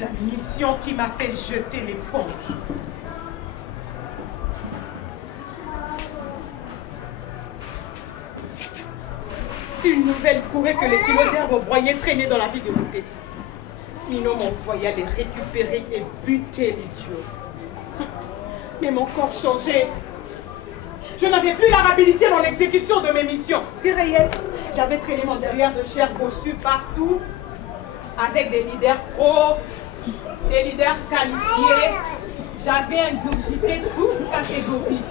La mission qui m'a fait jeter l'éponge. Une nouvelle courait que les kilos d'herbe broyés traînaient dans la vie de Moutessi. Mino m'envoya les récupérer et buter l'idiot. Mais mon corps changeait. Je n'avais plus la rapidité dans l'exécution de mes missions. C'est réel. J'avais traîné mon derrière de chair bossue partout, avec des leaders pros, des leaders qualifiés. J'avais ingurgité toutes catégories.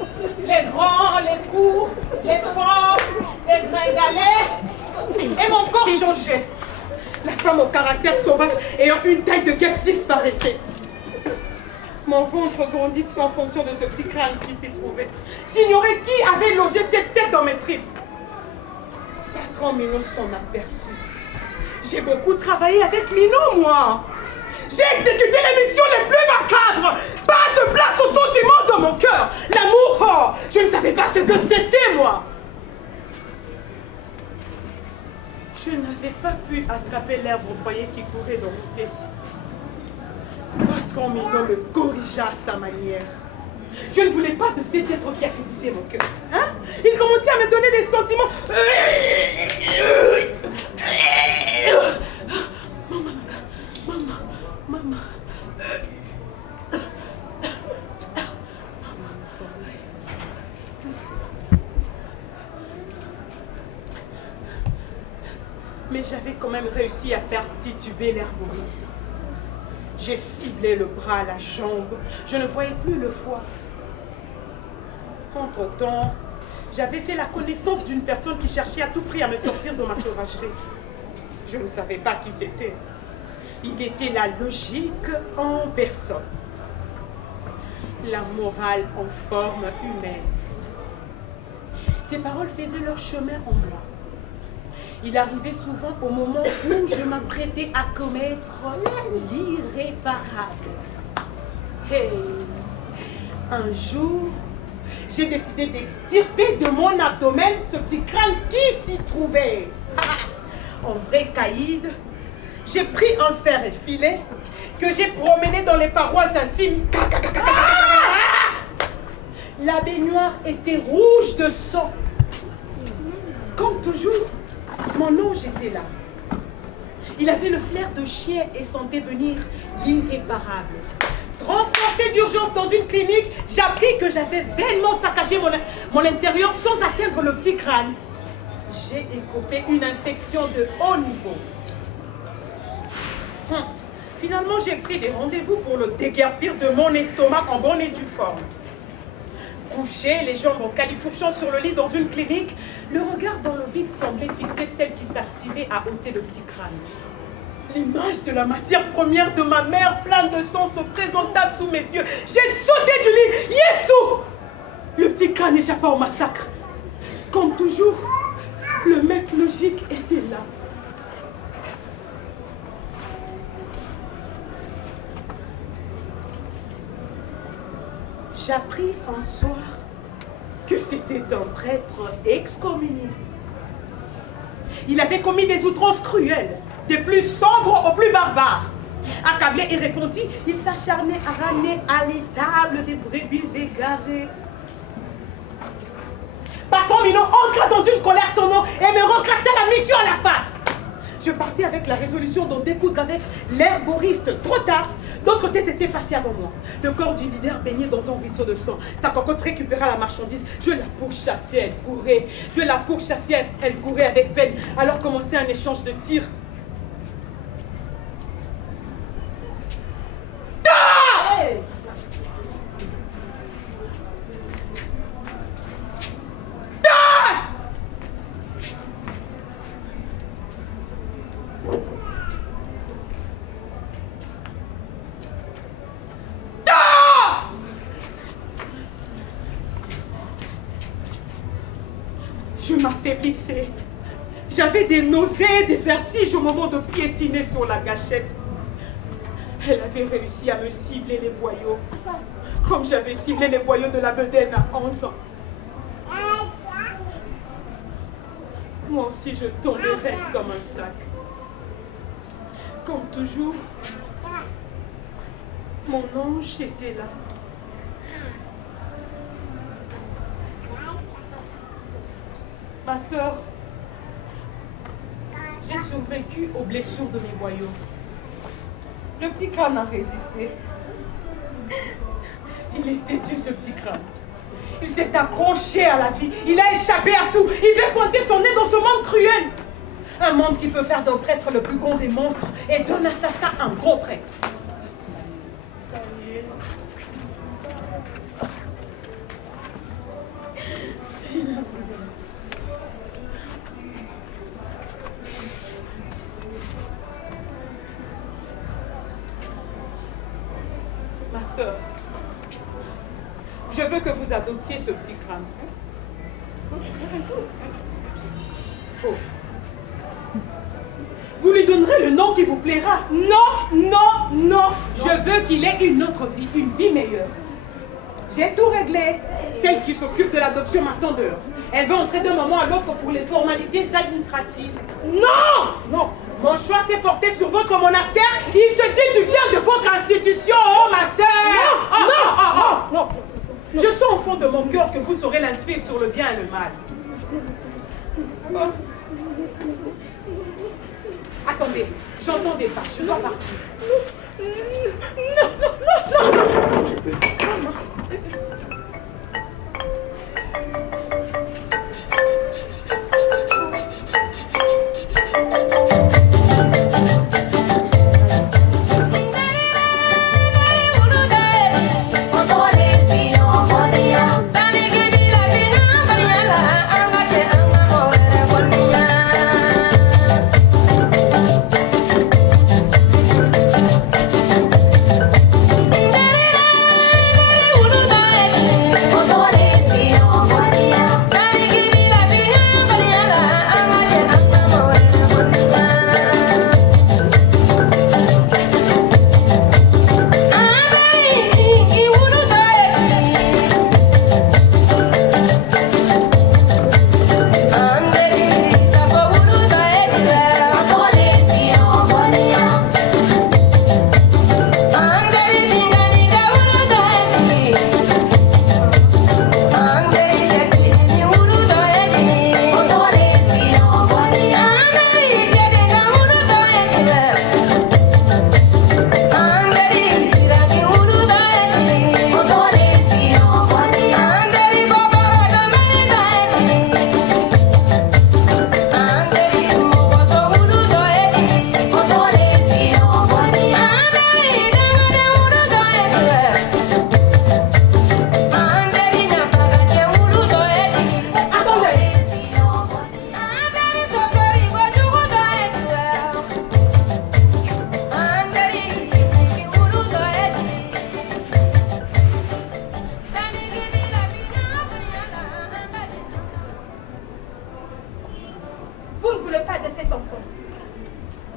Les grands, les courts, les forts, les gringalets. Et mon corps changeait. La femme au caractère sauvage ayant une taille de guêpe disparaissait. Mon ventre grandissait en fonction de ce petit crâne qui s'y trouvait. J'ignorais qui avait logé cette tête dans mes tripes. Patron Mino s'en aperçut. J'ai beaucoup travaillé avec Mino, moi. J'ai exécuté les missions les plus macabres. Pas de place aux sentiments dans mon cœur. L'amour, oh, je ne savais pas ce que c'était, moi. Je n'avais pas pu attraper l'herbe broyée qui courait dans mon tessie. Patron Mino me corrigea à sa manière. Je ne voulais pas de cet être qui affaiblissait mon cœur. Hein? Il commençait à me donner des sentiments. Maman. Mais j'avais quand même réussi à faire tituber l'herboriste. J'ai ciblé le bras, la jambe. Je ne voyais plus le foie. Entre-temps, j'avais fait la connaissance d'une personne qui cherchait à tout prix à me sortir de ma sauvagerie. Je ne savais pas qui c'était. Il était la logique en personne. La morale en forme humaine. Ses paroles faisaient leur chemin en moi. Il arrivait souvent au moment où je m'apprêtais à commettre l'irréparable. Hey, un jour, j'ai décidé d'extirper de mon abdomen ce petit crâne qui s'y trouvait. En vrai caïd, j'ai pris un fer effilé que j'ai promené dans les parois intimes. La baignoire était rouge de sang. Comme toujours, mon ange était là. Il avait le flair de chien et sentait venir l'irréparable. Transporté d'urgence dans une clinique, j'appris que j'avais vainement saccagé mon intérieur sans atteindre le petit crâne. J'ai écopé une infection de haut niveau. Finalement, j'ai pris des rendez-vous pour le déguerpir de mon estomac en bonne et due forme. Couché, les jambes en califourchon sur le lit dans une clinique, le regard dans le vide semblait fixer celle qui s'activait à ôter le petit crâne. L'image de la matière première de ma mère, pleine de sang, se présenta sous mes yeux. J'ai sauté du lit. Yessou! Le petit crâne échappa au massacre. Comme toujours, le mec logique était là. J'appris un soir que c'était un prêtre excommunié. Il avait commis des outrances cruelles, des plus sombres aux plus barbares. Accablé et repenti, il s'acharnait à ramener à l'étable des brebis égarées. Patron Mino entra dans une colère sans nom et me recracha la mission à la face. Je partais avec la résolution d'en découdre avec l'herboriste. Trop tard, d'autres têtes étaient passées avant moi. Le corps du leader baignait dans un ruisseau de sang. Sa cocotte récupéra la marchandise. Je la pourchassais, elle courait. Je la pourchassais, elle courait avec peine. Alors commençait un échange de tirs. Ah! Hey! Je m'affaiblissais. J'avais des nausées, des vertiges au moment de piétiner sur la gâchette. Elle avait réussi à me cibler les boyaux, comme j'avais ciblé les boyaux de la bedaine à 11 ans. Moi aussi, je tombais, 多 raide 大？ comme un sac. Comme toujours, le mec logique était là. 多大？ Je n'avais plus la force de me défendre. Mon ange était là. Ma sœur, j'ai survécu aux blessures de mes boyaux. Le petit crâne a résisté. Il était dû, ce petit crâne. Il s'est accroché à la vie. Il a échappé à tout. Il veut pointer son nez dans ce monde cruel. Un monde qui peut faire d'un prêtre le plus grand des monstres et d'un assassin un gros prêtre. Ma sœur, je veux que vous adoptiez ce petit crâne. Oh. Vous lui donnerez le nom qui vous plaira. Non, non, non. Je veux qu'il ait une autre vie, une vie meilleure. J'ai tout réglé. Celle qui s'occupe de l'adoption m'attend dehors. Elle veut entrer d'un moment à l'autre pour les formalités administratives. Non! Non. Mon choix s'est porté sur votre monastère. Il se dit du bien de votre institution, oh ma sœur! Non! Non! Je sens au fond de mon cœur que vous saurez l'inscrire sur le bien et le mal. Oh. Attendez, j'entends des pas, je dois partir. Non.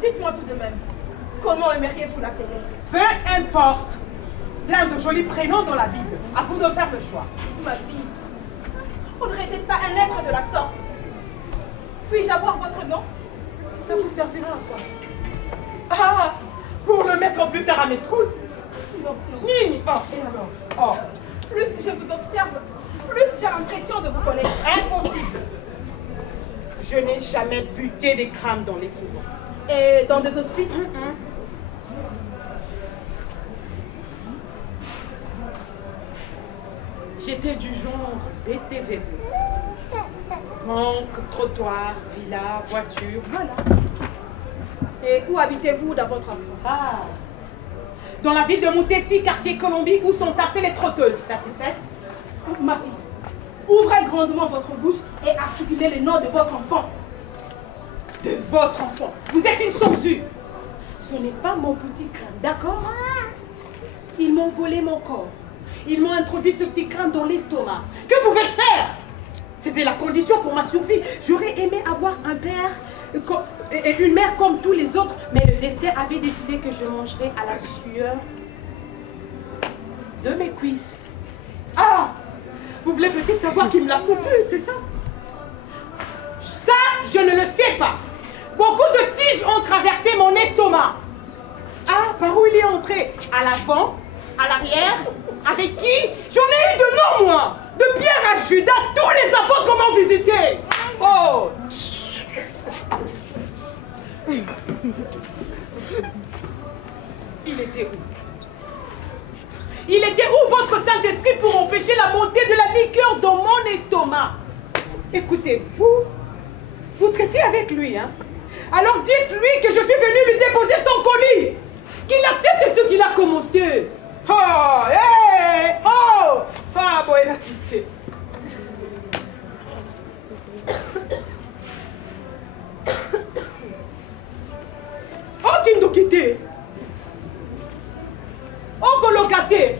Dites-moi tout de même, comment aimeriez-vous l'appeler? Peu importe. Plein de jolis prénoms dans la Bible. À vous de faire le choix. Ma fille, on ne rejette pas un être de la sorte. Puis-je avoir votre nom? Ça vous servira à quoi? Ah, pour le mettre plus tard à mes trousses? Non. Nini, oh, et alors? Oh. Plus je vous observe, plus j'ai l'impression de vous connaître. Impossible. Je n'ai jamais buté des crânes dans les couvents. Et dans des hospices? J'étais du genre BTV. Banque, trottoir, villa, voiture, voilà. Et où habitez-vous dans votre enfance? Ah, dans la ville de Moutessi, quartier Colombie, où sont tassées les trotteuses. Satisfaite? Ma fille, ouvrez grandement votre bouche et articulez le nom de votre enfant. De votre enfant? Vous êtes une sangsue. Ce n'est pas mon petit crâne, d'accord? Ils m'ont volé mon corps. Ils m'ont introduit ce petit crâne dans l'estomac. Que pouvais-je faire? C'était la condition pour ma survie. J'aurais aimé avoir un père et une mère comme tous les autres, mais le destin avait décidé que je mangerais à la sueur de mes cuisses. Ah! Vous voulez peut-être savoir qui me l'a foutu, c'est ça? Ça, je ne le sais pas. Beaucoup de tiges ont traversé mon estomac. Ah, par où il est entré? À l'avant, À l'arrière? Avec qui? J'en ai eu de noms, moi. De Pierre à Judas, tous les apôtres m'ont visité. Oh! Il était où? Il était où votre Saint-Esprit pour empêcher la montée de la liqueur dans mon estomac? Écoutez, vous traitez avec lui, hein? Alors dites-lui que je suis venue lui déposer son colis. Qu'il accepte ce qu'il a commencé. Oh, hé, oh! Ah, bon, il va quitter. Oh, Kindo quitté. Oh, colocaté.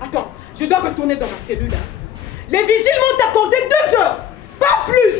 Attends, je dois retourner dans ma cellule. Hein. Les vigiles m'ont accordé 2 heures, pas plus.